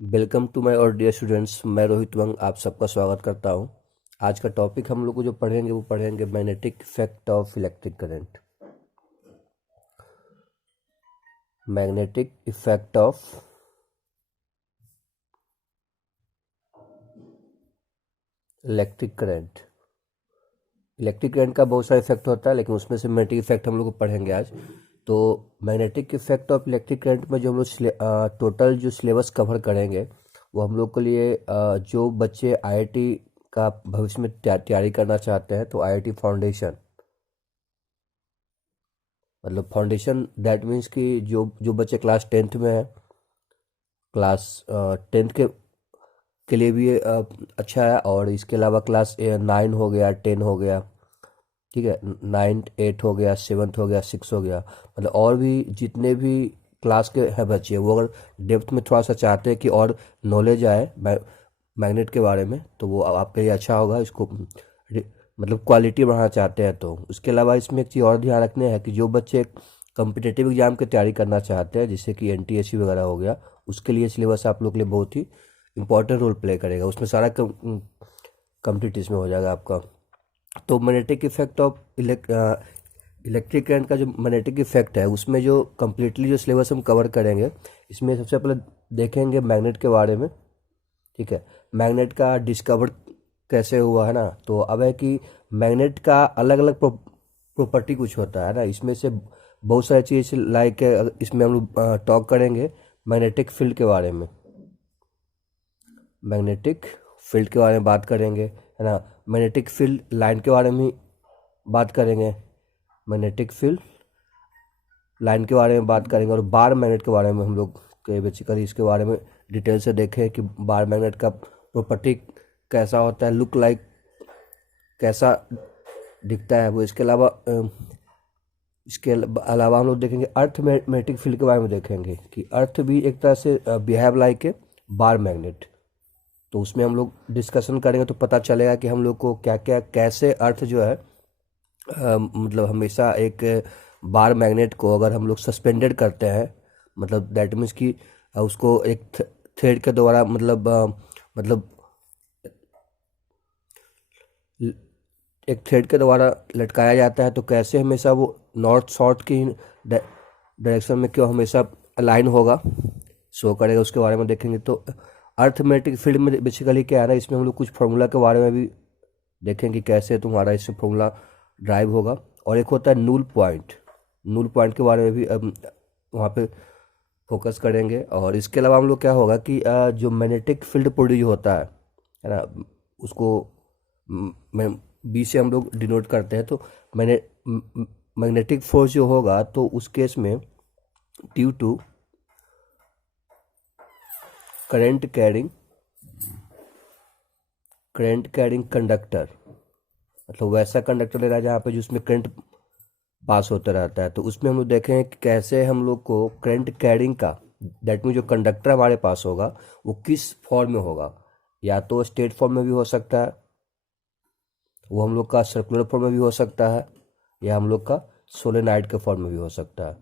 Welcome to my और dear students. मैं रोहित वंग आप सबका स्वागत करता हूं। आज का टॉपिक हम लोग को जो पढ़ेंगे वो पढ़ेंगे magnetic effect of electric current. Magnetic effect of electric current. Electric current का बहुत सारा इफेक्ट होता है, लेकिन उसमें से मैग्नेटिक इफेक्ट हम लोग को पढ़ेंगे आज। तो magnetic effect of electric current में जो हम लोग टोटल जो सिलेबस कवर करेंगे वो हम लोग के लिए जो बच्चे आईआईटी का भविष्य में तैयारी करना चाहते हैं, तो आईआईटी फाउंडेशन, मतलब फाउंडेशन दैट मीन्स कि जो जो बच्चे क्लास टेंथ में है, क्लास टेंथ के लिए भी अच्छा है। और इसके अलावा क्लास 9 हो गया, 10 हो गया, ठीक है, 9 8 हो गया, 7th हो गया, 6 हो गया, मतलब और भी जितने भी क्लास के हैं बच्चे, वो अगर डेप्थ में थोड़ा सा चाहते हैं कि और नॉलेज आए मैग्नेट के बारे में, तो वो आपके लिए अच्छा होगा। इसको मतलब क्वालिटी बढ़ाना चाहते हैं तो। उसके अलावा इसमें एक चीज़ और ध्यान रखने है कि जो बच्चे कम्पिटेटिव एग्जाम की तैयारी करना चाहते हैं, जैसे कि एनटीएससी वगैरह हो गया, उसके लिए सिलेबस आप लोग के लिए बहुत ही इंपॉर्टेंट रोल प्ले करेगा। उसमें सारा कंप्लीट इसमें हो जाएगा आपका। तो magnetic effect of electric current का जो मैग्नेटिक इफेक्ट है, उसमें जो कम्प्लीटली जो सिलेबस हम कवर करेंगे, इसमें सबसे पहले देखेंगे मैग्नेट के बारे में, ठीक है। मैग्नेट का डिस्कवर कैसे हुआ है ना, तो अब है कि मैग्नेट का अलग अलग प्रॉपर्टी कुछ होता है ना, इसमें से बहुत सारी चीज़ लाइक इसमें हम लोग टॉक करेंगे मैग्नेटिक फील्ड के बारे में। मैग्नेटिक फील्ड के बारे में बात करेंगे, है ना। मैग्नेटिक फील्ड लाइन के बारे में बात करेंगे, मैग्नेटिक फील्ड लाइन के बारे में बात करेंगे। और बार मैग्नेट के बारे में हम लोग के बेसिकली इसके बारे में डिटेल से देखें कि बार मैग्नेट का प्रॉपर्टी कैसा होता है, लुक लाइक कैसा दिखता है वो। इसके अलावा हम लोग देखेंगे अर्थ मैग्नेटिक फील्ड के बारे में, देखेंगे कि अर्थ भी एक तरह से behave like a bar magnet. तो उसमें हम लोग डिस्कशन करेंगे तो पता चलेगा कि हम लोग को क्या क्या कैसे अर्थ जो है मतलब हमेशा एक बार मैग्नेट को अगर हम लोग सस्पेंडेड करते हैं, मतलब दैट मीन्स कि उसको एक थ्रेड के द्वारा मतलब एक थ्रेड के द्वारा लटकाया जाता है, तो कैसे हमेशा वो नॉर्थ साउथ की डायरेक्शन में क्यों हमेशा अलाइन होगा, शो करेगा, उसके बारे में देखेंगे। तो अर्थमेटिक फील्ड में बेसिकली क्या है ना, इसमें हम लोग कुछ फार्मूला के बारे में भी देखेंगे कि कैसे तुम्हारा इससे फार्मूला ड्राइव होगा। और एक होता है नूल पॉइंट, नूल पॉइंट के बारे में भी वहाँ पे फोकस करेंगे। और इसके अलावा हम लोग क्या होगा कि जो मैग्नेटिक फील्ड प्रोड्यूस होता है ना, उसको मैं बी से हम लोग डिनोट करते हैं। तो मैंने मैग्नेटिक फोर्स जो होगा, तो उस केस में due to current carrying conductor, मतलब वैसा कंडक्टर ले रहा है जहाँ पे जिसमें करंट पास होता रहता है। तो उसमें हम लोग देखें कि कैसे हम लोग को करंट कैरिंग का, दैट मीन जो कंडक्टर हमारे पास होगा वो किस फॉर्म में होगा। या तो स्टेट फॉर्म में भी हो सकता है, वो हम लोग का सर्कुलर फॉर्म में भी हो सकता है, या हम लोग का सोलेनाइड के फॉर्म में भी हो सकता है,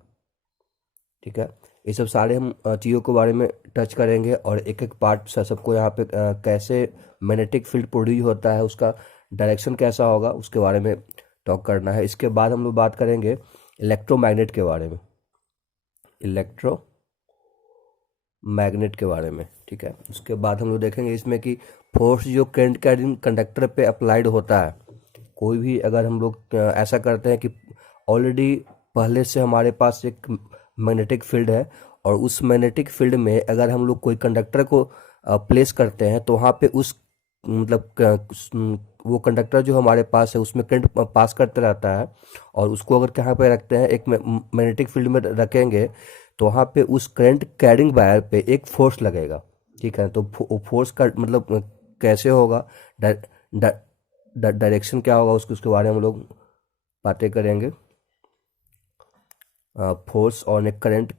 ठीक है। ये सब सारे हम चीज़ों के बारे में टच करेंगे, और एक एक पार्ट सबको यहाँ पे कैसे मैग्नेटिक फील्ड प्रोड्यूस होता है, उसका डायरेक्शन कैसा होगा, उसके बारे में टॉक करना है। इसके बाद हम लोग बात करेंगे इलेक्ट्रोमैग्नेट के बारे में, इलेक्ट्रो मैग्नेट के बारे में, ठीक है। उसके बाद हम लोग देखेंगे इसमें कि फोर्स जो करंट कैरिंग कंडक्टर पे अप्लाइड होता है, कोई भी अगर हम लोग ऐसा करते हैं कि ऑलरेडी पहले से हमारे पास एक मैग्नेटिक फील्ड है, और उस मैग्नेटिक फील्ड में अगर हम लोग कोई कंडक्टर को प्लेस करते हैं, तो वहाँ पे उस मतलब वो कंडक्टर जो हमारे पास है उसमें करंट पास करते रहता है। और उसको अगर कहाँ पे रखते हैं, एक मैग्नेटिक फील्ड में रखेंगे, तो वहाँ पे उस करंट कैरिंग वायर पे एक फोर्स लगेगा, ठीक है। तो फोर्स का मतलब कैसे होगा, डायरेक्शन क्या होगा, उसके उसके बारे में हम लोग बातें करेंगे। Force on A current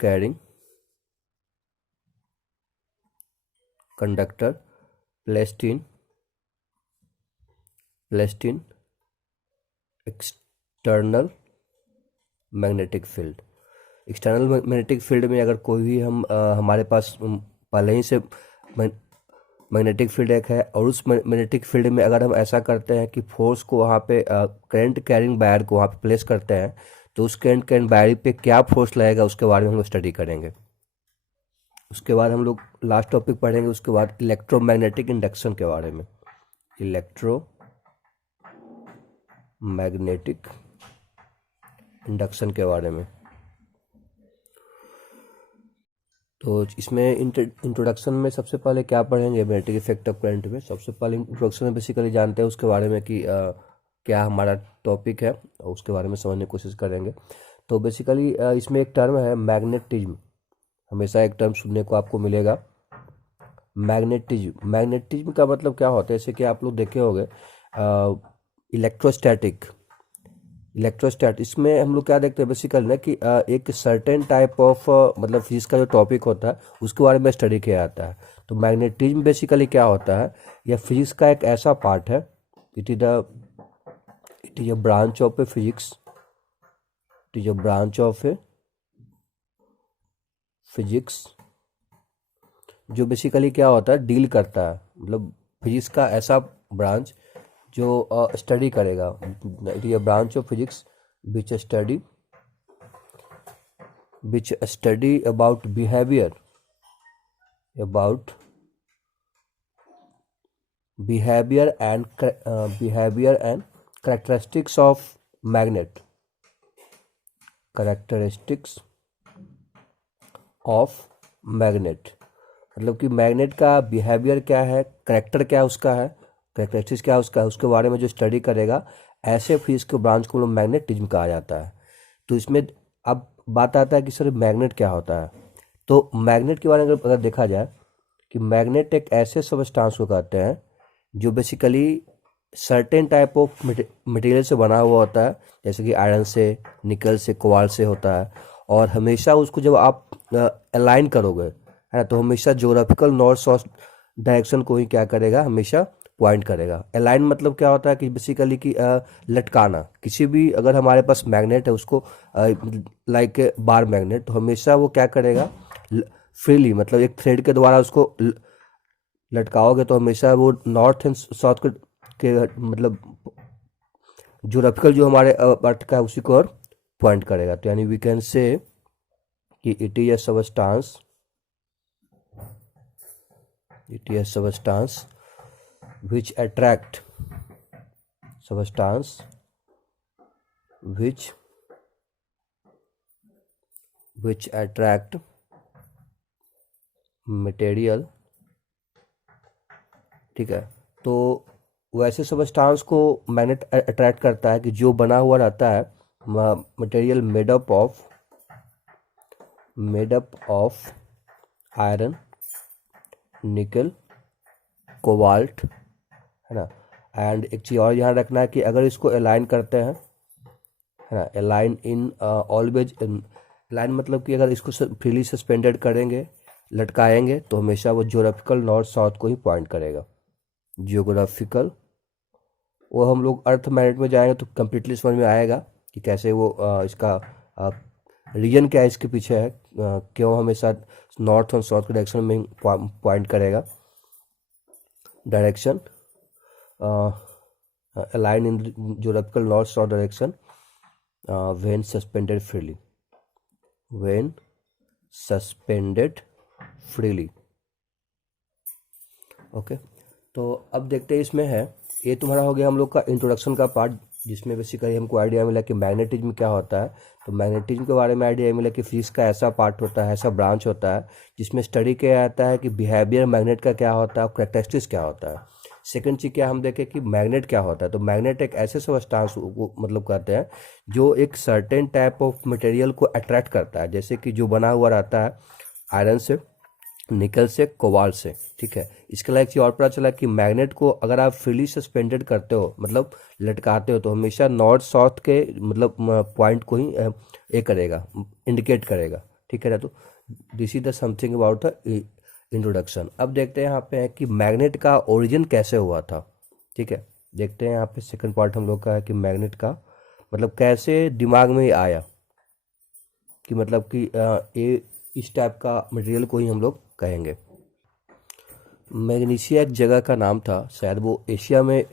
carrying conductor placed in external magnetic field. External magnetic field में अगर कोई भी हम हमारे पास पहले ही से मैग्नेटिक फील्ड एक है, और उस मैग्नेटिक फील्ड में अगर हम ऐसा करते हैं कि फोर्स को वहाँ पे करंट कैरिंग वायर को वहाँ पे प्लेस करते हैं, तो उस करंट कैरिंग वायर पे क्या फोर्स लगेगा उसके बारे में हम लोग स्टडी करेंगे। उसके बाद हम लोग लास्ट टॉपिक पढ़ेंगे उसके बाद इलेक्ट्रोमैग्नेटिक इंडक्शन के बारे में, इलेक्ट्रोमैग्नेटिक इंडक्शन के बारे में। तो इसमें इंट्रोडक्शन में सबसे पहले क्या पढ़ेंगे, मैग्नेटिक इफेक्ट ऑफ करंट में। सबसे पहले इंट्रोडक्शन में बेसिकली जानते हैं उसके बारे में कि क्या हमारा टॉपिक है, और उसके बारे में समझने की कोशिश करेंगे। तो बेसिकली इसमें एक टर्म है मैग्नेटिज्म, हमेशा एक टर्म सुनने को आपको मिलेगा, मैग्नेटिज्म। मैग्नेटिज्म का मतलब क्या होता है, जैसे कि आप लोग देखे होंगे इलेक्ट्रोस्टैटिक, इसमें हम लोग क्या देखते हैं बेसिकली ना कि एक सर्टेन टाइप ऑफ मतलब फिजिक्स का जो टॉपिक होता है उसके बारे में स्टडी किया जाता है। तो मैग्नेटिज्म बेसिकली क्या होता है, यह फिजिक्स का एक ऐसा पार्ट है, it is a branch of A physics, it is a branch of A physics जो बेसिकली क्या होता है, डील करता है, मतलब फिजिक्स का ऐसा ब्रांच जो स्टडी करेगा। It is a branch of physics which study about behaviour and characteristics of magnet, मतलब कि मैग्नेट का बिहेवियर क्या है, करेक्टर क्या उसका है, करेक्टरिस्टिक्स क्या उसका है, उसके बारे में जो स्टडी करेगा, ऐसे फिजिक्स के ब्रांच को मैग्नेटिज्म कहा जाता है। तो इसमें अब बात आता है कि सर मैग्नेट क्या होता है। तो मैग्नेट के बारे में अगर देखा जाए कि मैग्नेट एक ऐसे सबस्टांस को कहते हैं जो basically certain type of material से बना हुआ होता है, जैसे कि आयरन से, निकल से, कोबाल्ट से होता है, और हमेशा उसको जब आप अलाइन करोगे है ना, तो हमेशा ज्योग्राफिकल नॉर्थ साउथ डायरेक्शन को ही क्या करेगा, हमेशा पॉइंट करेगा। अलाइन मतलब क्या होता है कि बेसिकली कि लटकाना, किसी भी अगर हमारे पास मैग्नेट है उसको लाइक बार मैग्नेट, तो हमेशा वो क्या करेगा, फ्रीली मतलब एक थ्रेड के द्वारा उसको लटकाओगे तो हमेशा वो नॉर्थ एंड साउथ के मतलब ज्योग्राफिकल जो हमारे अर्थ का है उसी को और पॉइंट करेगा। तो यानी वी कैन से कि it is a substance which attract material, ठीक है। तो वैसे सबस्टांस को मैग्नेट अट्रैक्ट करता है कि जो बना हुआ रहता है material made up of iron, निकल, कोबाल्ट, है ना। एंड एक चीज़ और ध्यान रखना है कि अगर इसको अलाइन करते हैं, है ना, अलाइन इन ऑलवेज, अलाइन मतलब कि अगर इसको फ्रीली सस्पेंडेड करेंगे, लटकाएंगे, तो हमेशा वो ज्योग्राफिकल नॉर्थ साउथ को ही पॉइंट करेगा। ज्योग्राफिकल, वो हम लोग अर्थ मैग्नेट में जाएंगे तो कंप्लीटली समझ में आएगा कि कैसे वो इसका रीजन क्या है इसके पीछे है, क्यों हमेशा नॉर्थ और साउथ के डायरेक्शन में पॉइंट करेगा। Direction align in geographical north south direction when suspended freely, okay. तो अब देखते हैं इसमें है, ये तुम्हारा हो गया हम लोग का इंट्रोडक्शन का पार्ट, जिसमें बेसिकली हमको आइडिया मिला कि मैग्नेटिज्म क्या होता है। तो मैग्नेटिज्म के बारे में आइडिया मिला कि फिजिक्स का ऐसा पार्ट होता है, ऐसा ब्रांच होता है जिसमें स्टडी किया जाता है कि बिहेवियर मैग्नेट का क्या होता है और करेक्टरिस्टिक्स क्या होता है। सेकंड चीज़ क्या हम देखें कि मैग्नेट क्या होता है। तो मैग्नेट एक ऐसे सबस्टांस को मतलब कहते हैं जो एक सर्टेन टाइप ऑफ मटेरियल को अट्रैक्ट करता है, जैसे कि जो बना हुआ रहता है आयरन से, निकल से, कोबाल्ट से, ठीक है। इसके अलावा एक चीज़ और पता चला कि मैग्नेट को अगर आप फ्रीली सस्पेंडेड करते हो, मतलब लटकाते हो, तो हमेशा नॉर्थ साउथ के मतलब पॉइंट को ही ये करेगा, इंडिकेट करेगा, ठीक है ना। तो this is the something about the introduction. अब देखते हैं यहाँ पे है कि मैग्नेट का ओरिजिन कैसे हुआ था, ठीक है। देखते हैं यहाँ पे सेकंड पार्ट हम लोग का है कि मैग्नेट का मतलब कैसे दिमाग में आया, कि मतलब कि ये इस टाइप का मटेरियल को ही हम लोग कहेंगे। मैग्नीशिया एक जगह का नाम था, शायद वो एशिया में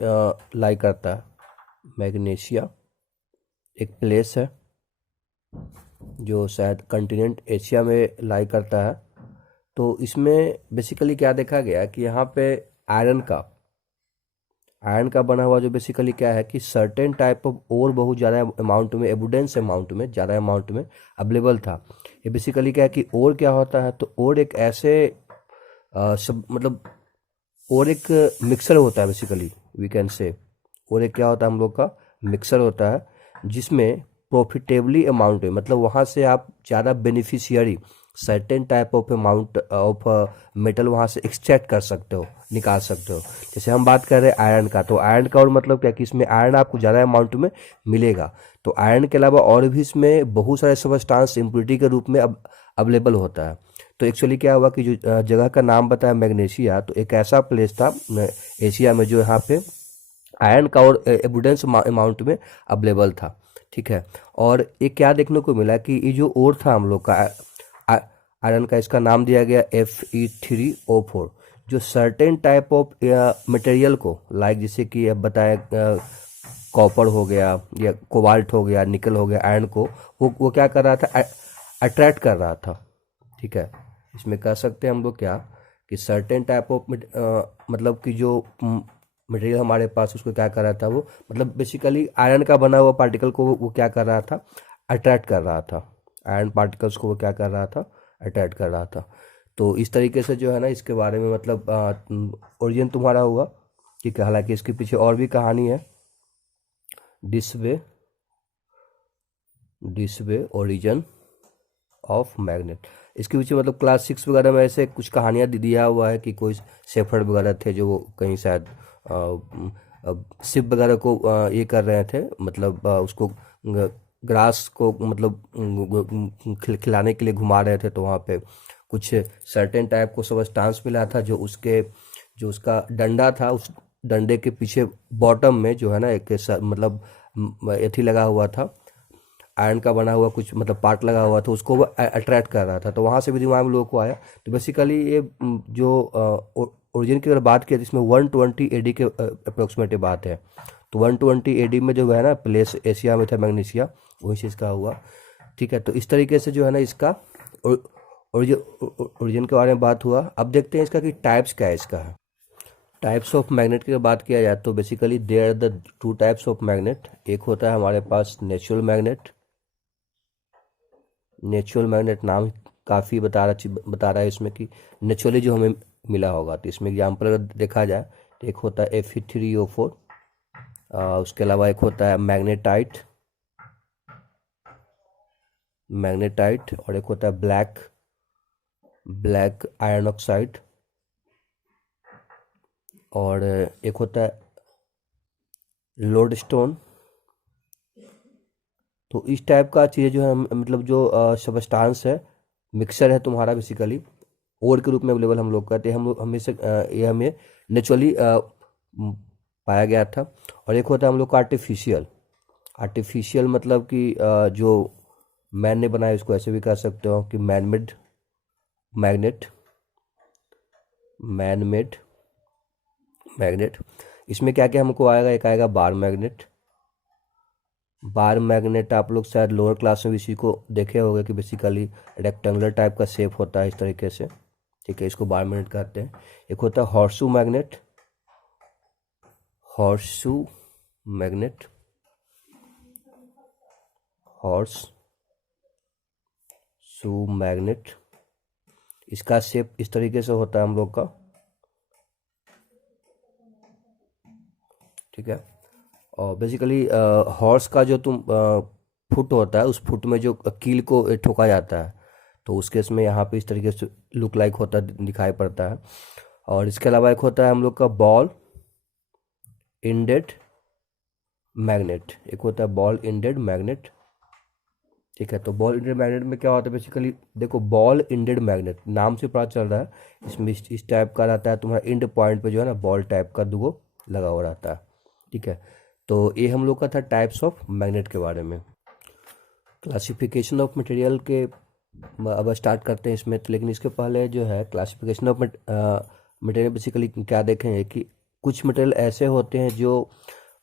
लाई करता है। मैग्नीशिया एक प्लेस है जो शायद कंटिनेंट एशिया में लाई करता है। तो इसमें बेसिकली क्या देखा गया कि यहाँ पे आयरन का बना हुआ जो बेसिकली क्या है कि सर्टेन टाइप ऑफ और बहुत ज़्यादा अमाउंट में, एबुडेंस अमाउंट में, ज़्यादा अमाउंट में अवेलेबल था। ये बेसिकली क्या है कि और क्या होता है, तो और एक ऐसे सब मतलब और एक मिक्सर होता है बेसिकली, वी कैन से। और एक क्या होता है हम लोग का मिक्सर होता है जिसमें प्रॉफिटेबली अमाउंट है, मतलब वहाँ से आप ज़्यादा beneficiary certain type of amount of metal वहाँ से एक्सट्रैक्ट कर सकते हो, निकाल सकते हो। जैसे हम बात कर रहे हैं आयरन का, तो आयरन का और मतलब क्या कि इसमें आयरन आपको ज़्यादा अमाउंट में मिलेगा। तो आयरन के अलावा और भी इसमें बहुत सारे सबस्टांस इम्प्योरिटी के रूप में अब अवेलेबल होता है। तो एक्चुअली क्या हुआ कि जो जगह का नाम बताया मैग्नीशिया, तो एक ऐसा प्लेस था एशिया में जो यहाँ पे आयरन का और एबुडेंस अमाउंट में अवेलेबल था। ठीक है, और ये क्या देखने को मिला कि ये जो ओर था हम लोग का आयरन का, इसका नाम दिया गया Fe3O4, जो सर्टेन टाइप ऑफ मटेरियल को, लाइक जैसे कि अब बताया कॉपर हो गया या कोबाल्ट हो गया, निकल हो गया, आयरन को वो क्या कर रहा था, अट्रैक्ट कर रहा था। ठीक है, इसमें कह सकते हैं हम लोग क्या कि सर्टेन टाइप ऑफ मतलब कि जो मटेरियल हमारे पास, उसको क्या कर रहा था वो, मतलब बेसिकली आयरन का बना हुआ पार्टिकल को वो क्या कर रहा था, अट्रैक्ट कर रहा था। आयरन पार्टिकल्स को वो क्या कर रहा था, अट्रैक्ट कर रहा था। तो इस तरीके से जो है ना इसके बारे में मतलब ओरिजिन तुम्हारा हुआ। ठीक है, हालांकि इसके पीछे और भी कहानी है। This way origin of magnet, इसके पीछे मतलब क्लास 6 वगैरह में ऐसे कुछ कहानियाँ दिया हुआ है कि कोई शेफर्ड वगैरह थे जो वो कहीं शायद शिप वगैरह को ये कर रहे थे, मतलब उसको ग्रास को मतलब खिलाने के लिए घुमा रहे थे। तो वहाँ पे कुछ सर्टेन टाइप को सबस्टांस मिला था जो उसका डंडा था, उस डंडे के पीछे बॉटम में जो है ना एक मतलब एथी लगा हुआ था, आयरन का बना हुआ कुछ मतलब पार्ट लगा हुआ था, उसको वो अट्रैक्ट कर रहा था। तो वहाँ से भी दिमाग में लोगों को आया। तो बेसिकली ये जो ओरिजिन की अगर बात किया, जिसमें 120 AD के अप्रोक्सीमेटली बात है। तो 120 AD में जो है ना प्लेस एशिया में था मैग्नीशिया, वही चीज़ का हुआ। ठीक है, तो इस तरीके से जो है ना इसका ओरिजिन के बारे में बात हुआ। अब देखते हैं इसका कि टाइप्स क्या है इसका है। टाइप्स ऑफ मैग्नेट की बात किया जाए तो basically there are the 2 types of magnet. एक होता है हमारे पास नेचुरल मैग्नेट। नेचुरल मैग्नेट नाम काफ़ी बता रहा है इसमें कि नेचुरली जो हमें मिला होगा। तो इसमें एग्जाम्पल अगर देखा जाए तो एक होता है Fe3O4, उसके अलावा एक होता है मैग्नेटाइट, और एक होता है ब्लैक आयरन ऑक्साइड, और एक होता है लोडस्टोन। तो इस टाइप का चीज़ जो है मतलब जो सबस्टांस है, मिक्सर है तुम्हारा बेसिकली, ओर के रूप में अवेलेबल हम लोग कहते हैं। हम लोग हमेशा ये हमें नेचुरली पाया गया था। और एक होता है हम लोग का आर्टिफिशियल मतलब कि जो मैन ने बनाया, इसको ऐसे भी कह सकते हो कि मैन मेड मैग्नेट। इसमें क्या क्या हमको आएगा, एक आएगा बार मैग्नेट। आप लोग शायद लोअर क्लास में भी इसी को देखे होंगे कि बेसिकली रेक्टेंगुलर टाइप का शेप होता है इस तरीके से। ठीक है, इसको बार मैग्नेट कहते हैं। एक होता है हॉर्सशू मैग्नेट, इसका शेप इस तरीके से होता है हम लोग का। ठीक है, और बेसिकली हॉर्स का जो फुट होता है, उस फुट में जो कील को ठोका जाता है, तो उस केस में यहाँ पे इस तरीके से लुक लाइक होता दिखाई पड़ता है। और इसके अलावा एक होता है हम लोग का बॉल इंडेड मैग्नेट। ठीक है, तो बॉल इंडेड मैग्नेट में क्या होता है बेसिकली, देखो बॉल इंडेड मैग्नेट नाम से पता चल रहा है, इसमें इस टाइप का रहता है तुम्हारा इंड पॉइंट पे जो है ना बॉल टाइप का दुगो लगा हुआ रहता है। ठीक है, तो ये हम लोग का था टाइप्स ऑफ मैग्नेट के बारे में। क्लासिफिकेशन ऑफ मटेरियल के अब स्टार्ट करते हैं इसमें, तो लेकिन इसके पहले जो है क्लासिफिकेशन ऑफ मटेरियल बेसिकली क्या देखेंगे कि कुछ मटेरियल ऐसे होते हैं जो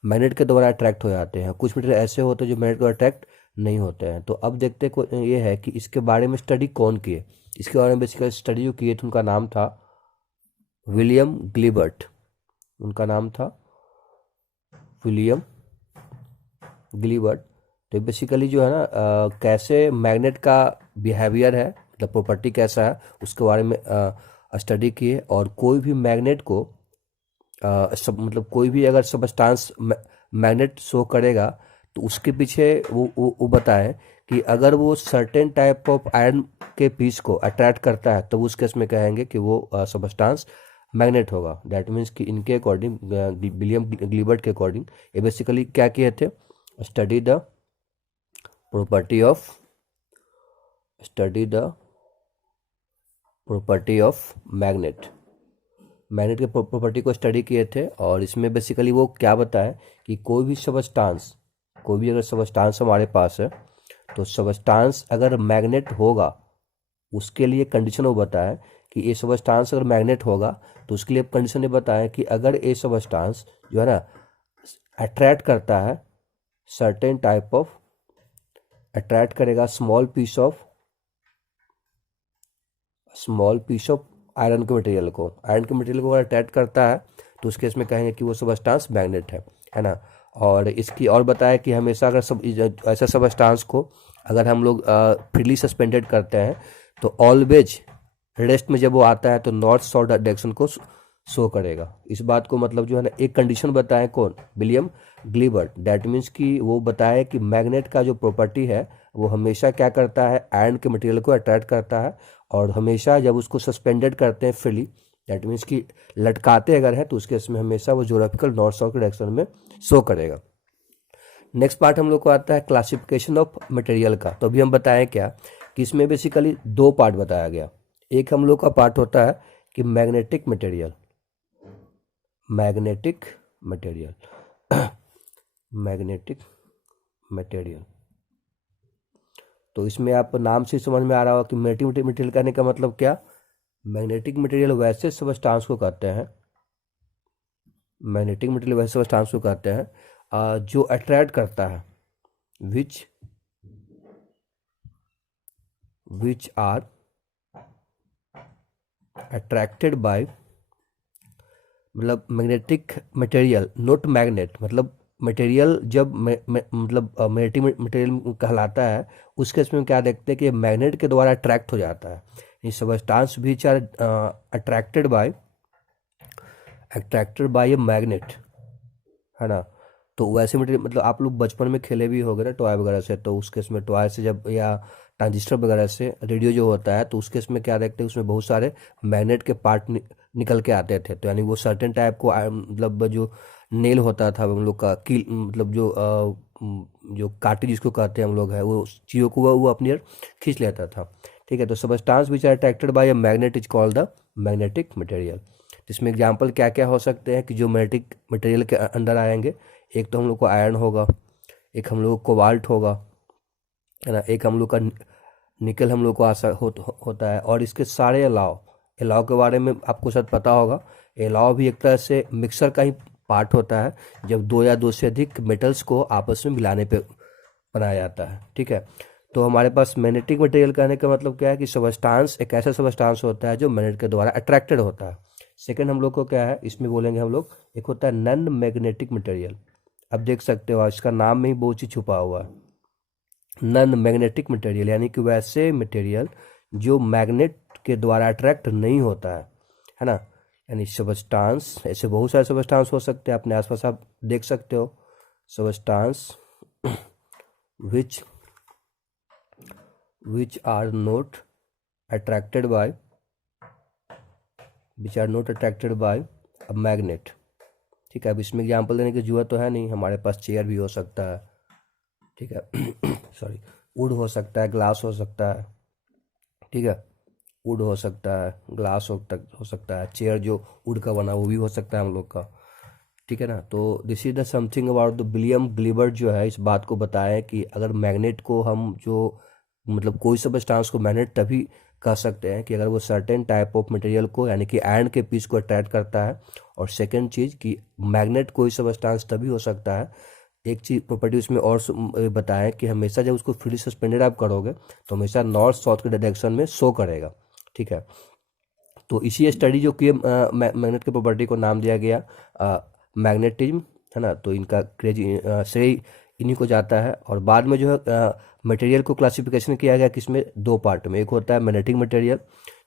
मैग्नेट के द्वारा अट्रैक्ट हो जाते हैं, कुछ मटेरियल ऐसे होते हैं जो मैग्नेट को अट्रैक्ट नहीं होते हैं। तो अब देखते को ये है कि इसके बारे में स्टडी कौन किए। इसके बारे में बेसिकली स्टडी जो किए थे उनका नाम था विलियम ग्लिबर्ट। उनका नाम था विलियम ग्लिबर्ट। तो बेसिकली जो है ना कैसे मैग्नेट का बिहेवियर है, मतलब प्रॉपर्टी कैसा है, उसके बारे में स्टडी किए। और कोई भी मैग्नेट को मतलब कोई भी अगर सबस्टांस मैग्नेट शो करेगा तो उसके पीछे वो बताएं कि अगर वो सर्टेन टाइप ऑफ आयरन के पीस को अट्रैक्ट करता है तो उस केस में कहेंगे कि वो सबस्टांस मैग्नेट होगा। दैट मीन्स कि इनके अकॉर्डिंग, विलियम ग्लिबर्ट के अकॉर्डिंग, ये बेसिकली क्या किए थे, study the property of magnet के प्रॉपर्टी को स्टडी किए थे। और इसमें बेसिकली वो क्या बताए कि कोई भी अगर सबस्टांस हमारे पास है तो सबस्टांस अगर मैग्नेट होगा, उसके लिए कंडीशन वो बताए कि ये सबस्टांस अगर मैग्नेट होगा तो उसके लिए कंडीशन ये बताए कि अगर ये सबस्टांस जो है ना अट्रैक्ट करता है सर्टेन टाइप ऑफ, अट्रैक्ट करेगा स्मॉल पीस ऑफ आयरन के मटेरियल को अगर अट्रैक्ट करता है तो उस केस में कहेंगे कि वो सबस्टांस मैग्नेट है ना। और इसकी और बताया कि हमेशा अगर ऐसा सबस्टांस को अगर हम लोग फ्रीली सस्पेंडेड करते हैं तो ऑलवेज रेस्ट में जब वो आता है तो नॉर्थ साउथ डायरेक्शन को शो करेगा। इस बात को मतलब जो है ना एक कंडीशन बताए कौन, विलियम ग्लिबर्ट। दैट मीन्स कि वो बताए कि मैग्नेट का जो प्रॉपर्टी है वो हमेशा क्या करता है, आयरन के मटेरियल को अट्रैक्ट करता है। और हमेशा जब उसको सस्पेंडेड करते हैं फ्रीली, दैट मीन्स कि लटकाते अगर है तो उसके इसमें हमेशा वो ज्योग्राफिकल नॉर्थ साउथ के डायरेक्शन में शो करेगा। नेक्स्ट पार्ट हम लोग को आता है क्लासिफिकेशन ऑफ मटेरियल का। तो अभी हम बताएं क्या कि इसमें बेसिकली दो पार्ट बताया गया। एक हम लोग का पार्ट होता है कि मैग्नेटिक मटेरियल। तो इसमें आप नाम से समझ में आ रहा होगा कि मैग्नेटिक मटेरियल कहने का मतलब क्या, मैग्नेटिक मटेरियल वैसे सबस्टांस को कहते हैं जो अट्रैक्ट करता है, विच आर अट्रैक्टेड बाय, मतलब मैग्नेटिक मटेरियल नॉट मैग्नेट, मतलब मटेरियल जब मतलब मैग्नेटिक मटेरियल कहलाता है उस केस में क्या देखते हैं कि मैग्नेट के द्वारा अट्रैक्ट हो जाता है। ये substance which are attracted by a magnet, है ना। तो वैसे मटेरियल मतलब आप लोग बचपन में खेले भी होगे ना टॉय वगैरह से, तो उस केस में टॉय से जब या ट्रांजिस्टर वगैरह से रेडियो जो होता है तो उस केस में क्या देखते हैं उसमें बहुत सारे मैग्नेट के पार्ट निकल के आते थे। तो यानी वो सर्टेन टाइप को मतलब जो नेल होता था हम लोग का कील, मतलब जो काटी जिसको कहते हैं हम लोग है, वो चीज़ों को वो अपनी ओर खींच लेता था। ठीक है, तो substance which are attracted by a magnet is called the magnetic material. इसमें एग्जांपल क्या क्या हो सकते हैं कि जो मैग्नेटिक मटेरियल के अंदर आएंगे, एक तो हम लोग को आयरन होगा, एक हम लोग को कोबाल्ट होगा, है ना, एक हम लोग का निकल हम लोग को होता है। और इसके सारे अलाव के बारे में आपको शायद पता होगा, अलाव भी एक तरह से मिक्सर का ही पार्ट होता है जब दो या दो से अधिक मेटल्स को आपस में मिलाने पे बनाया जाता है। ठीक है, तो हमारे पास मैग्नेटिक मटेरियल कहने का मतलब क्या है कि सबस्टांस एक ऐसा सबस्टांस होता है जो मैग्नेट के द्वारा अट्रैक्टेड होता है। सेकंड हम लोग को क्या है इसमें बोलेंगे हम लोग, एक होता है नॉन मैग्नेटिक मटेरियल। अब देख सकते हो इसका नाम में ही बहुत चीज छुपा हुआ है। नॉन मैग्नेटिक मटेरियल यानी कि वैसे मटेरियल जो मैग्नेट के द्वारा अट्रैक्ट नहीं होता है ना। यानी सबस्टांस, ऐसे बहुत सारे सबस्टांस हो सकते हैं, अपने आसपास आप देख सकते हो। Substance which are not attracted by a magnet। ठीक है, अब इसमें एग्जांपल देने की जरूरत तो है नहीं, हमारे पास चेयर भी हो सकता है, ठीक है सॉरी, वुड हो सकता है, ग्लास हो सकता है, ठीक है, वुड हो सकता है, ग्लास हो सकता है, चेयर जो वुड का बना वो भी हो सकता है हम लोग का। ठीक ठीक है ना। तो this is the something about the William Gilbert जो है इस बात को बताया कि अगर मैग्नेट को हम जो मतलब कोई सब्सटेंस को मैग्नेट तभी कह सकते हैं कि अगर वो सर्टेन टाइप ऑफ मटेरियल को यानी कि आयरन के पीस को अट्रैक्ट करता है। और सेकंड चीज़ कि मैग्नेट कोई सब्सटेंस तभी हो सकता है, एक चीज़ प्रॉपर्टी उसमें और बताएं कि हमेशा जब उसको फ्रीली सस्पेंडेड आप करोगे तो हमेशा नॉर्थ साउथ के डायरेक्शन में शो करेगा। ठीक है, तो इसी स्टडी जो कि मैग्नेट की प्रॉपर्टी को नाम दिया गया मैग्नेटिज्म, है ना। तो इनका क्रेज श्रेय इन्हीं को जाता है। और बाद में जो है मटेरियल को क्लासिफिकेशन किया गया किसमें, दो पार्ट में। एक होता है मैग्नेटिक मटेरियल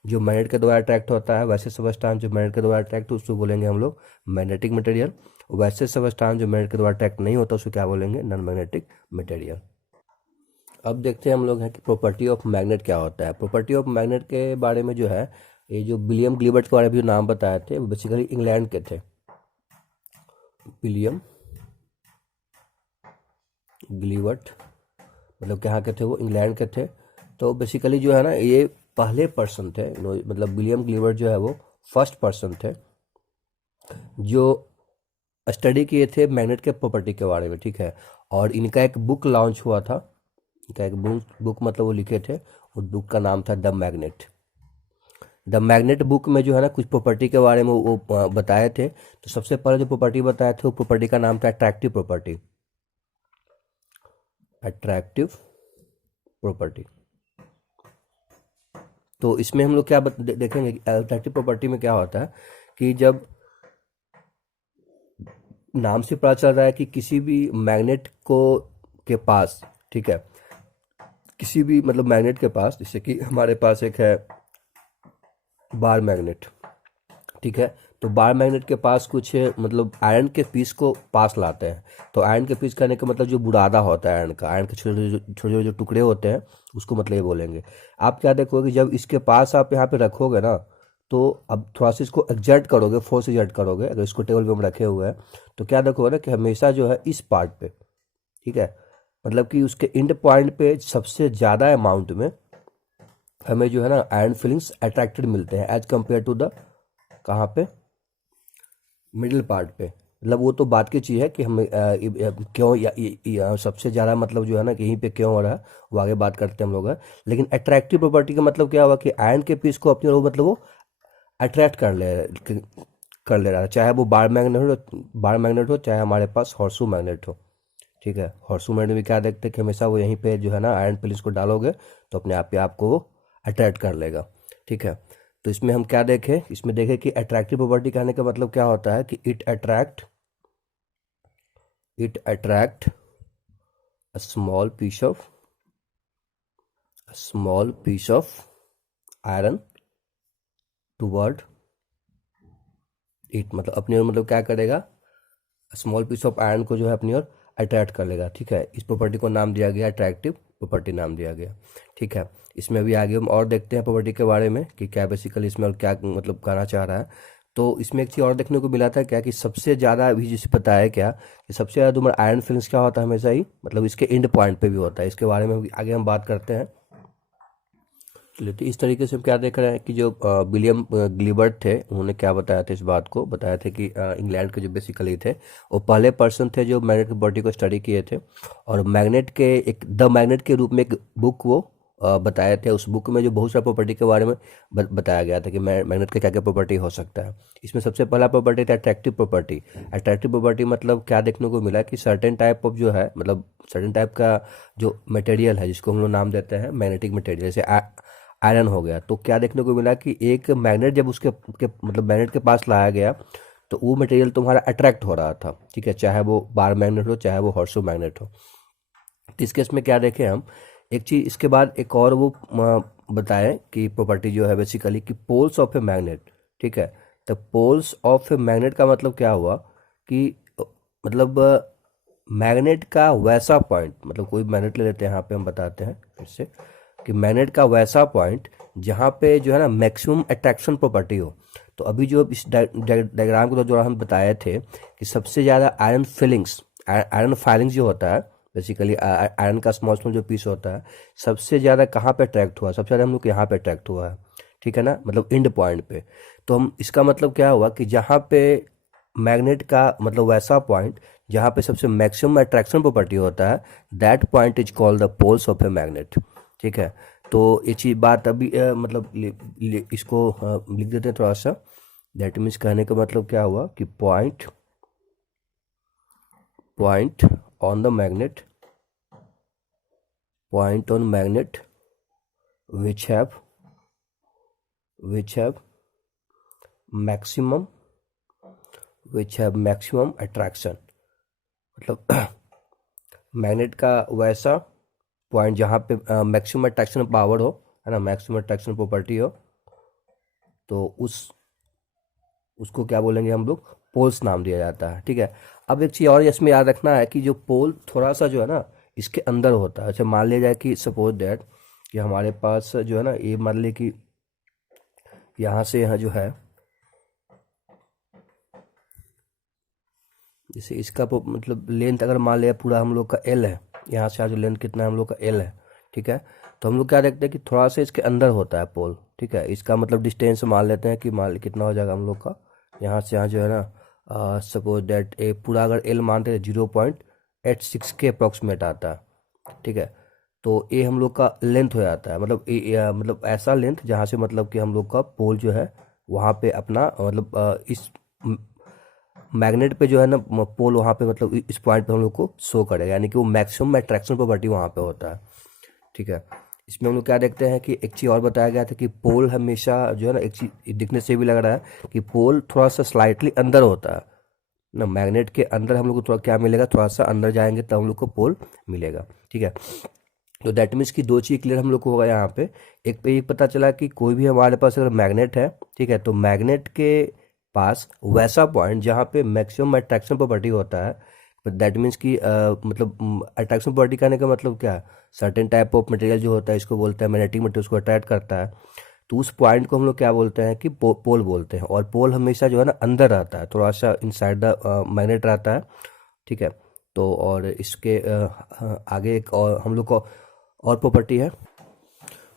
जो मैग्नेट के द्वारा अट्रैक्ट होता है, वैसे सब्सटेंस जो मैग्नेट के द्वारा अट्रैक्ट उसको बोलेंगे हम लोग मैग्नेटिक मटेरियल। वैसे सब्सटेंस जो मैग्नेट के द्वारा अट्रैक्ट नहीं होता उसको क्या बोलेंगे, नॉन मैग्नेटिक मटेरियल। अब देखते हैं हम लोग हैं कि प्रॉपर्टी ऑफ मैग्नेट क्या होता है। प्रॉपर्टी ऑफ मैग्नेट के बारे में जो है, ये जो विलियम गिलबर्ट के बारे में जो नाम बताए थे वो बेसिकली इंग्लैंड के थे। विलियम गिलबर्ट मतलब कहाँ के थे, वो इंग्लैंड के थे। तो बेसिकली जो है ना ये पहले पर्सन थे, मतलब विलियम गिलबर्ट जो है वो फर्स्ट पर्सन थे जो स्टडी किए थे मैग्नेट के प्रॉपर्टी के बारे में। ठीक है, और इनका एक बुक लॉन्च हुआ था। इनका एक बुक मतलब वो लिखे थे, उस बुक का नाम था the magnet. The magnet book में जो है ना कुछ प्रॉपर्टी के बारे में वो बताए थे। तो सबसे पहले जो प्रॉपर्टी बताए थे वो प्रॉपर्टी का नाम था अट्रैक्टिव प्रॉपर्टी। Attractive property. तो इसमें हम लोग क्या देखेंगे कि अट्रैक्टिव प्रॉपर्टी में क्या होता है कि जब नाम से पता चल रहा है कि किसी भी मैग्नेट को के पास, ठीक है, किसी भी मतलब मैग्नेट के पास, जैसे कि हमारे पास एक है बार मैग्नेट। ठीक है, तो बार मैग्नेट के पास कुछ मतलब आयरन के पीस को पास लाते हैं। तो आयरन के पीस करने का मतलब जो बुरादा होता है आयरन का, आयरन के छोटे छोटे जो टुकड़े होते हैं उसको मतलब ये बोलेंगे। आप क्या देखोगे जब इसके पास आप यहाँ पे रखोगे ना, तो अब थोड़ा सा इसको एग्जर्ट करोगे, फोर्स एग्जर्ट करोगे। अगर इसको टेबल पे हम रखे हुए हैं तो क्या देखोगे ना कि हमेशा जो है इस पार्ट पे, ठीक है, मतलब कि उसके एंड पॉइंट पे सबसे ज़्यादा अमाउंट में हमें जो है ना आयरन फिलिंग्स अट्रैक्टेड मिलते हैं एज कम्पेयर टू द कहाँ पे, मिडिल पार्ट पे। मतलब वो तो बात की चीज़ है कि हम क्यों सबसे ज़्यादा मतलब जो है ना कि यहीं पे क्यों हो रहा है वो आगे बात करते हैं हम लोग। लेकिन अट्रैक्टिव प्रॉपर्टी का मतलब क्या हुआ कि आयरन के पीस को अपनी ओर मतलब वो अट्रैक्ट कर ले रहा है, चाहे वो बार मैग्नेट हो चाहे हमारे पास हॉर्सू मैग्नेट हो। ठीक है, हॉर्सू मैग्नेट में क्या देखते हैं कि हमेशा वो यहीं पे जो है ना आयरन फिलिंग्स को डालोगे तो अपने आप ही आपको वो अट्रैक्ट कर लेगा। ठीक है, तो इसमें हम क्या देखें, इसमें देखें कि अट्रैक्टिव प्रॉपर्टी कहने का मतलब क्या होता है कि it attract a small piece of iron toward it. मतलब अपनी ओर मतलब क्या करेगा, स्मॉल पीस ऑफ आयरन को जो है अपनी ओर अट्रैक्ट कर लेगा। ठीक है, इस प्रॉपर्टी को नाम दिया गया अट्रैक्टिव प्रॉपर्टी नाम दिया गया। ठीक है, इसमें अभी आगे हम और देखते हैं प्रॉपर्टी के बारे में कि क्या बेसिकली इसमें और क्या मतलब कहना चाह रहा है। तो इसमें एक चीज़ और देखने को मिला था क्या कि सबसे ज़्यादा अभी जिसे पता है क्या कि सबसे ज़्यादा तुम्हारा आयरन फिलिंग्स क्या होता है हमेशा ही, मतलब इसके एंड पॉइंट पे भी होता है। इसके बारे में आगे हम बात करते हैं। चलिए, तो इस तरीके से हम क्या देख रहे हैं कि जो विलियम गिलबर्ट थे उन्होंने क्या बताया था, इस बात को बताया था कि इंग्लैंड के जो बेसिकली थे वो पहले पर्सन थे जो मैग्नेट की प्रॉपर्टी को स्टडी किए थे। और मैग्नेट के एक द मैग्नेट के रूप में एक बुक वो बताए थे। उस बुक में जो बहुत सारी प्रॉपर्टी के बारे में बताया गया था कि मैग्नेट का क्या क्या प्रॉपर्टी हो सकता है। इसमें सबसे पहला प्रॉपर्टी था अट्रैक्टिव प्रॉपर्टी। अट्रैक्टिव प्रॉपर्टी मतलब क्या देखने को मिला कि सर्टेन टाइप ऑफ जो है, मतलब सर्टेन टाइप का जो मटेरियल है जिसको हम लोग नाम देते हैं मैग्नेटिक मटेरियल, जैसे आयरन हो गया, तो क्या देखने को मिला कि एक मैग्नेट जब मतलब मैग्नेट के पास लाया गया तो वो मटेरियल तुम्हारा अट्रैक्ट हो रहा था। ठीक है, चाहे वो बार मैग्नेट हो चाहे वो हॉर्सो मैग्नेट हो। तो इस केस में क्या देखें हम, एक चीज़ इसके बाद एक और वो बताएं कि प्रॉपर्टी जो है बेसिकली कि पोल्स ऑफ ए मैग्नेट। ठीक है, तो पोल्स ऑफ ए मैग्नेट का मतलब क्या हुआ कि मतलब मैग्नेट का वैसा पॉइंट, मतलब कोई मैग्नेट ले लेते हैं, यहाँ पे हम बताते हैं फिर से कि मैग्नेट का वैसा पॉइंट जहाँ पे जो है ना मैक्सिमम अट्रैक्शन प्रॉपर्टी हो। तो अभी जो इस डायग्राम के जो हम बताए थे कि सबसे ज़्यादा आयरन फाइलिंग्स जो होता है बेसिकली आयरन का स्मॉल जो पीस होता है सबसे ज़्यादा कहाँ पे अट्रैक्ट हुआ, सबसे ज़्यादा हम लोग यहाँ पे अट्रैक्ट हुआ है। ठीक है ना, मतलब एंड पॉइंट पे। तो हम इसका मतलब क्या हुआ कि जहाँ पे मैग्नेट का मतलब वैसा पॉइंट जहाँ पे सबसे मैक्सिमम अट्रैक्शन प्रॉपर्टी होता है, that point is called the poles of a magnet. ठीक है, तो ये चीज़ बात अभी मतलब इसको लिख देते हैं थोड़ा सा। दैट मीन्स कहने का मतलब क्या हुआ कि point on the magnet, point on magnet which have maximum attraction। मतलब मैग्नेट का वैसा पॉइंट जहाँ पे मैक्सिमम अट्रैक्शन पावर हो, है ना, मैक्सिमम अट्रैक्शन प्रॉपर्टी हो, तो उसको क्या बोलेंगे हम लोग, पोल्स नाम दिया जाता है। ठीक है, अब एक चीज़ और इसमें याद रखना है कि जो पोल थोड़ा सा जो है ना इसके अंदर होता है। अच्छा, मान लिया जाए कि सपोज दैट कि हमारे पास जो है ना, ये मान ली कि यहाँ से यहाँ जो है, जैसे इसका मतलब लेंथ अगर मान लिया पूरा हम लोग का एल है, यहाँ से आज लेंथ कितना है हम लोग का एल है। ठीक है, तो हम लोग क्या देखते हैं कि थोड़ा सा इसके अंदर होता है पोल। ठीक है, इसका मतलब डिस्टेंस मान लेते हैं कि मान कितना हो जाएगा हम लोग का, यहाँ से यहाँ जो है ना, सपोज दैट ए पूरा अगर एल मानते हैं 0.86 के अप्रॉक्सीमेट आता है। ठीक है, तो ये हम लोग का लेंथ हो जाता है, मतलब मतलब ऐसा लेंथ जहाँ से मतलब कि हम लोग का पोल जो है वहाँ पे अपना मतलब इस मैग्नेट पे जो है ना पोल वहाँ पे मतलब इस पॉइंट पे हम लोग को शो करेगा, यानी कि वो मैक्सिमम अट्रैक्शन प्रॉपर्टी वहाँ पे होता है। ठीक है, इसमें हम लोग क्या देखते हैं कि एक चीज़ और बताया गया था कि पोल हमेशा जो है ना, एक चीज़ दिखने से भी लग रहा है कि पोल थोड़ा सा स्लाइटली अंदर होता है ना, मैग्नेट के अंदर हम लोग को थोड़ा क्या मिलेगा, थोड़ा सा अंदर जाएंगे तब हम लोग को पोल मिलेगा। ठीक है, तो दैट मीन्स कि दो चीज़ क्लियर हम लोग को होगा यहाँ पे। एक पे ये पता चला कि कोई भी हमारे पास अगर मैग्नेट है, ठीक है, तो मैग्नेट के पास वैसा पॉइंट जहाँ पे मैक्सिमम अट्रैक्शन प्रॉपर्टी होता है, दैट मीन्स कि मतलब अट्रैक्शन प्रॉपर्टी कहने का मतलब क्या है, सर्टेन टाइप ऑफ मटेरियल जो होता है इसको बोलते हैं मैग्नेटिक मटेरियल, उसको अट्रैक्ट करता है, तो उस पॉइंट को हम लोग क्या बोलते हैं कि पोल बोलते हैं। और पोल हमेशा जो है ना अंदर रहता है, थोड़ा सा इनसाइड द मैग्नेट रहता है। ठीक है, तो और इसके आगे एक और हम लोग को और प्रॉपर्टी है,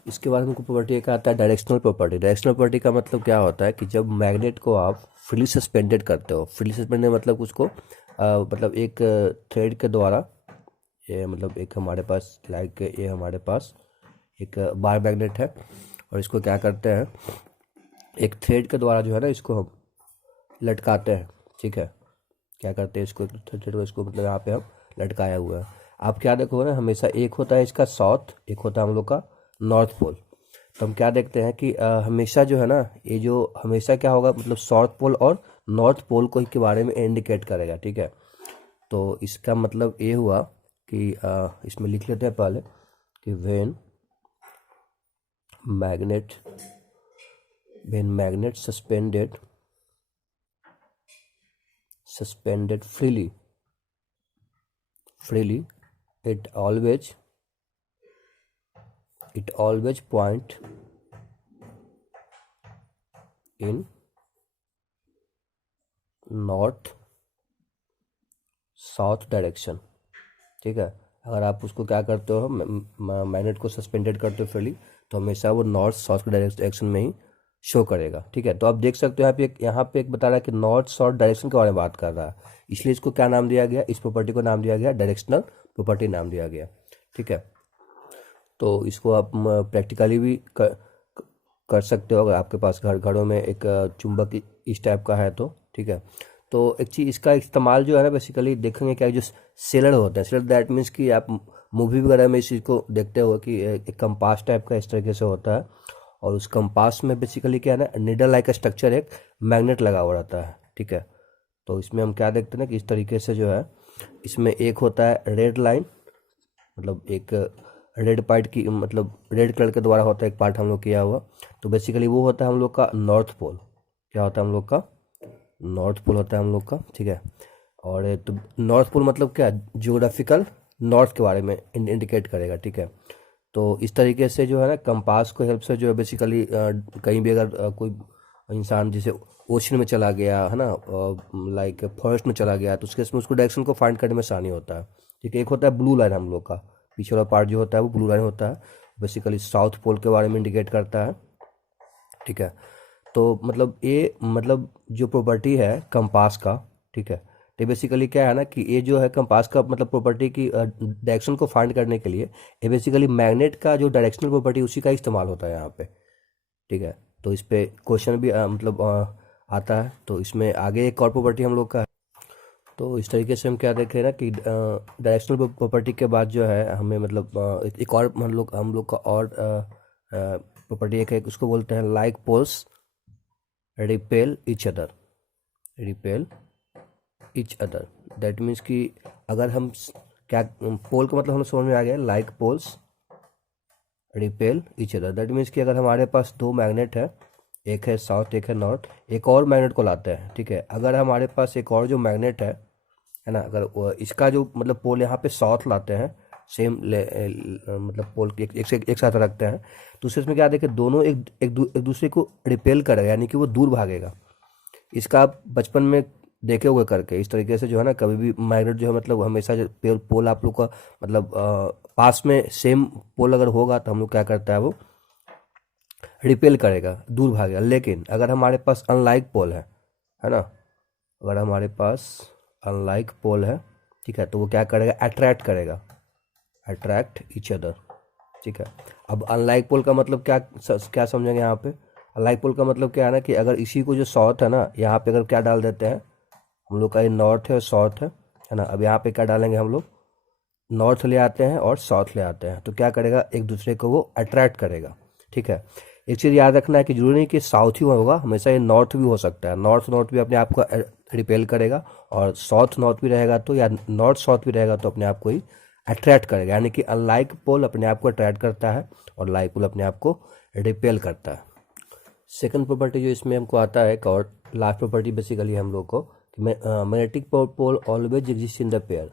इसके बाद हमको प्रॉपर्टी एक आता है डायरेक्शनल प्रॉपर्टी। डायरेक्शनल प्रॉपर्टी का मतलब क्या होता है कि जब मैग्नेट को आप फ्रीली सस्पेंडेड करते हो, फ्रीली सस्पेंडेड मतलब उसको मतलब एक थ्रेड के द्वारा, ये मतलब एक हमारे पास लाइक ये हमारे पास एक बार मैग्नेट है, और इसको क्या करते हैं, एक थ्रेड के द्वारा जो है ना इसको हम लटकाते हैं। ठीक है, क्या करते हैं इसको, थ्रेड को इसको मतलब यहाँ पे हम लटकाया हुआ है। आप क्या देखोगे ना, हमेशा एक होता है इसका साउथ, एक होता है हम लोग का नॉर्थ पोल। तो हम क्या देखते हैं कि हमेशा जो है ना, ये जो हमेशा क्या होगा, मतलब साउथ पोल और नॉर्थ पोल को के बारे में इंडिकेट करेगा। ठीक है, तो इसका मतलब ये हुआ कि इसमें लिख लेते हैं पहले कि when magnet suspended freely, it always point in north south direction. ठीक है, अगर आप उसको क्या करते हो, मैग्नेट को सस्पेंडेड करते हो फ्रीली, तो हमेशा वो नॉर्थ साउथ के डायरेक्शन में ही शो करेगा। ठीक है, तो आप देख सकते हो यहाँ पे एक बता रहा है कि नॉर्थ साउथ डायरेक्शन के बारे में बात कर रहा है, इसलिए इसको क्या नाम दिया गया, इस प्रॉपर्टी को नाम दिया गया डायरेक्शनल प्रॉपर्टी नाम दिया गया। ठीक है, तो इसको आप प्रैक्टिकली भी कर सकते हो अगर आपके पास घरों में एक चुंबक इस टाइप का है तो। ठीक है, तो एक चीज़ इसका इस्तेमाल जो है ना बेसिकली देखेंगे क्या, जो सेलर होते हैं, सेलर दैट मीन्स कि आप मूवी वगैरह में इस चीज़ को देखते हो कि एक कंपास टाइप का इस तरीके से होता है, और उस कंपास में बेसिकली क्या है ना, निडल लाइक स्ट्रक्चर एक मैग्नेट लगा हुआ रहता है। ठीक है, तो इसमें हम क्या देखते हैं ना कि इस तरीके से जो है, इसमें एक होता है रेड लाइन, मतलब एक रेड पार्ट की मतलब रेड कलर के द्वारा होता है एक पार्ट हम लोग किया हुआ, तो बेसिकली वो होता है हम लोग का नॉर्थ पोल। क्या होता है हम लोग का, नॉर्थ पोल होता है हम लोग का। ठीक है, और तो नॉर्थ पोल मतलब क्या, जियोग्राफिकल नॉर्थ के बारे में इंडिकेट करेगा। ठीक है, तो इस तरीके से जो है ना कंपास को हेल्प से जो है बेसिकली कहीं भी अगर कोई इंसान जैसे ओशन में चला गया है ना, लाइक फॉरेस्ट में चला गया, तो उसके इसमें उसको डायरेक्शन को फाइंड करने में आसानी होता है। ठीक है, एक होता है ब्लू लाइन हम लोग का, पीछे वाला पार्ट जो होता है वो ब्लू लाइन होता है, बेसिकली साउथ पोल के बारे में इंडिकेट करता है। ठीक है, तो मतलब ये मतलब जो प्रॉपर्टी है कंपास का, ठीक है। तो बेसिकली क्या है ना कि ये जो है कंपास का मतलब प्रॉपर्टी की डायरेक्शन को फाइंड करने के लिए ये बेसिकली मैग्नेट का जो डायरेक्शनल प्रॉपर्टी उसी का इस्तेमाल होता है यहाँ पे, ठीक है। तो इस पे क्वेश्चन भी मतलब आता है। तो इसमें आगे एक और प्रॉपर्टी हम लोग का है। तो इस तरीके से हम क्या देख रहे हैं ना कि डायरेक्शनल प्रॉपर्टी के बाद जो है हमें मतलब एक और हम लोग का और प्रॉपर्टी एक है, उसको बोलते हैं like poles repel each other, repel each other. That means कि अगर हम क्या पोल का मतलब हमें समझ में आ गया, like poles repel each other. That means कि अगर हमारे पास दो मैग्नेट है, एक है साउथ एक है नॉर्थ, एक और मैग्नेट को लाते हैं, ठीक है। अगर हमारे पास एक और जो मैग्नेट है ना, अगर इसका जो मतलब पोल यहाँ पे साउथ लाते हैं, सेम मतलब पोल एक साथ रखते हैं, तो उसमें क्या देखें दोनों एक दूसरे को रिपेल करेगा, यानी कि वो दूर भागेगा। इसका आप बचपन में देखे हुए करके इस तरीके से जो है ना, कभी भी मैग्नेट जो है मतलब हमेशा जो पोल आप लोग का मतलब पास में सेम पोल अगर होगा तो हम लोग क्या करता है वो रिपेल करेगा, दूर भागेगा। लेकिन अगर हमारे पास अनलाइक पोल है ना, अगर हमारे पास अनलाइक पोल है, ठीक है, तो वो क्या करेगा, अट्रैक्ट करेगा, अट्रैक्ट ईच अदर, ठीक है। अब अनलाइक पोल का मतलब क्या समझेंगे यहाँ पे। अनलाइक पोल का मतलब क्या है ना कि अगर इसी को जो साउथ है ना, यहाँ पे अगर क्या डाल देते हैं हम लोग का, ये नॉर्थ है और साउथ है ना। अब यहाँ पे क्या डालेंगे हम लोग, नॉर्थ ले आते हैं और साउथ ले आते हैं, तो क्या करेगा, एक दूसरे को वो अट्रैक्ट करेगा, ठीक है। एक चीज़ याद रखना है कि जरूरी नहीं कि साउथ ही होगा, हमेशा ये नॉर्थ भी हो सकता है। नॉर्थ नॉर्थ भी अपने आप को रिपेल करेगा, और साउथ नॉर्थ भी रहेगा तो, या नॉर्थ साउथ भी रहेगा तो अपने आप को ही अट्रैक्ट करेगा। यानी कि अनलाइक पोल अपने आप को अट्रैक्ट करता है और लाइक पोल अपने आप को रिपेल करता है। सेकंड प्रॉपर्टी जो इसमें हमको आता है, एक और लास्ट प्रॉपर्टी बेसिकली हम लोग को, magnetic pole always exist in the pair.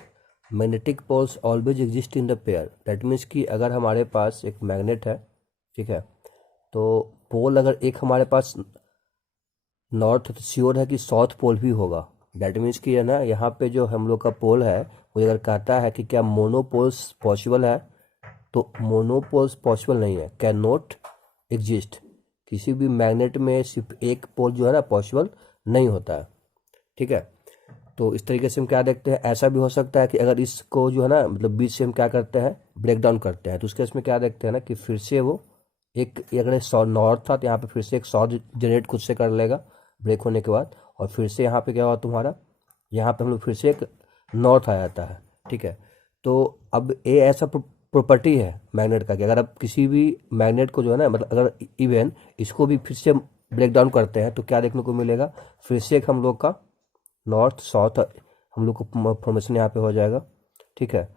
Magnetic poles always exist in the pair. That means कि अगर हमारे पास एक मैग्नेट है, ठीक है, तो पोल अगर एक हमारे पास नॉर्थ, तो श्योर है कि साउथ पोल भी होगा। दैट मीन्स कि है ना, यहाँ पे जो हम लोग का पोल है वो अगर कहता है कि क्या मोनोपोल्स पॉसिबल है, तो मोनोपोल्स पॉसिबल नहीं है, कैन नॉट एग्जिस्ट। किसी भी मैग्नेट में सिर्फ एक पोल जो है ना पॉसिबल नहीं होता है, ठीक है। तो इस तरीके से हम क्या देखते हैं, ऐसा भी हो सकता है कि अगर इसको जो है ना मतलब बीच से हम क्या करते हैं, ब्रेक डाउन करते हैं, तो उसके इसमें क्या देखते हैं ना कि फिर से वो एक अगर नॉर्थ था तो यहाँ पे फिर से एक साउथ जनरेट खुद से कर लेगा ब्रेक होने के बाद, और फिर से यहाँ पे क्या हुआ तुम्हारा, यहाँ पे हम लोग फिर से एक नॉर्थ आ जाता है, ठीक है। तो अब ये ऐसा प्रॉपर्टी है मैग्नेट का कि अगर आप किसी भी मैग्नेट को जो है ना मतलब अगर इवन इसको भी फिर से ब्रेक डाउन करते हैं तो क्या देखने को मिलेगा, फिर से एक हम लोग का नॉर्थ साउथ हम लोग को फॉर्मेशन यहाँ पे हो जाएगा, ठीक है।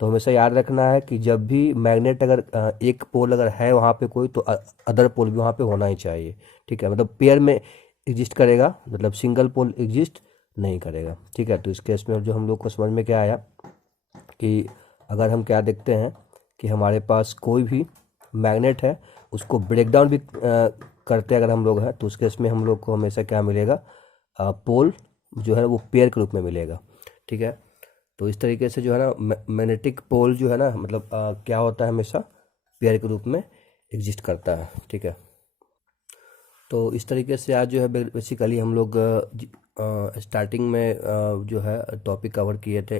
तो हमेशा याद रखना है कि जब भी मैग्नेट अगर एक पोल अगर है वहाँ पे कोई, तो अदर पोल भी वहाँ पे होना ही चाहिए, ठीक है। मतलब पेयर में एग्जिस्ट करेगा, मतलब सिंगल पोल एग्जिस्ट नहीं करेगा, ठीक है। तो इस केस में जो हम लोग को समझ में क्या आया कि अगर हम क्या देखते हैं कि हमारे पास कोई भी मैग्नेट है, उसको ब्रेक डाउन भी करते अगर हम लोग हैं, तो उस केस में हम लोग को हमेशा क्या मिलेगा, पोल जो है वो पेयर के रूप में मिलेगा, ठीक है। तो इस तरीके से जो है ना मैग्नेटिक पोल जो है ना मतलब क्या होता है, हमेशा पेयर के रूप में एग्जिस्ट करता है, ठीक है। तो इस तरीके से आज जो है बेसिकली हम लोग स्टार्टिंग में जो है टॉपिक कवर किए थे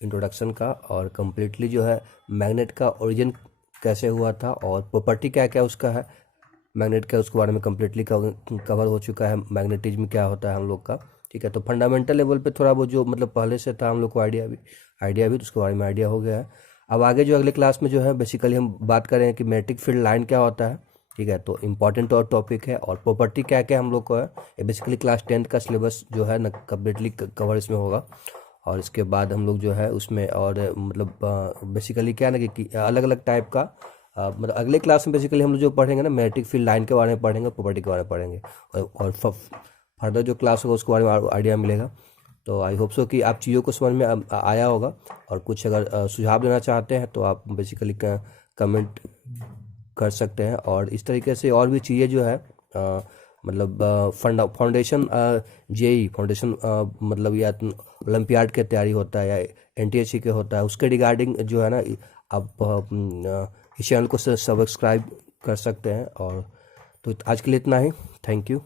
इंट्रोडक्शन का, और कम्प्लीटली जो है मैग्नेट का ओरिजिन कैसे हुआ था और प्रॉपर्टी क्या क्या उसका है मैग्नेट का, उसके बारे में कम्प्लीटली कवर हो चुका है। मैग्नेटिज्म क्या होता है हम लोग का, ठीक है। तो फंडामेंटल लेवल पे थोड़ा वो जो मतलब पहले से था हम लोग को आइडिया भी तो उसके बारे में आइडिया हो गया है। अब आगे जो अगले क्लास में जो है बेसिकली हम बात करें कि मैग्नेटिक फील्ड लाइन क्या होता है, ठीक है। तो इम्पॉर्टेंट और टॉपिक है, और प्रॉपर्टी क्या क्या हम लोग को है, ये बेसिकली क्लास 10th का सिलेबस जो है ना कम्प्लीटली कवर इसमें होगा। और इसके बाद हम लोग जो है उसमें और मतलब बेसिकली क्या है ना कि अलग अलग टाइप का मतलब अगले क्लास में बेसिकली हम लोग जो पढ़ेंगे ना मैग्नेटिक फील्ड लाइन के बारे में पढ़ेंगे, प्रॉपर्टी के बारे में पढ़ेंगे, और फर्दर जो क्लास होगा उसके बारे में आइडिया मिलेगा। तो आई होप सो कि आप चीज़ों को समझ में आया होगा, और कुछ अगर सुझाव देना चाहते हैं तो आप बेसिकली कमेंट कर सकते हैं। और इस तरीके से और भी चीज़ें जो है मतलब फाउंडेशन जेई फाउंडेशन मतलब या ओलंपियाड के तैयारी होता है या एनटीएससी के होता है, उसके रिगार्डिंग जो है ना आप इस चैनल को सब्सक्राइब कर सकते हैं। और तो आज के लिए इतना ही, थैंक यू।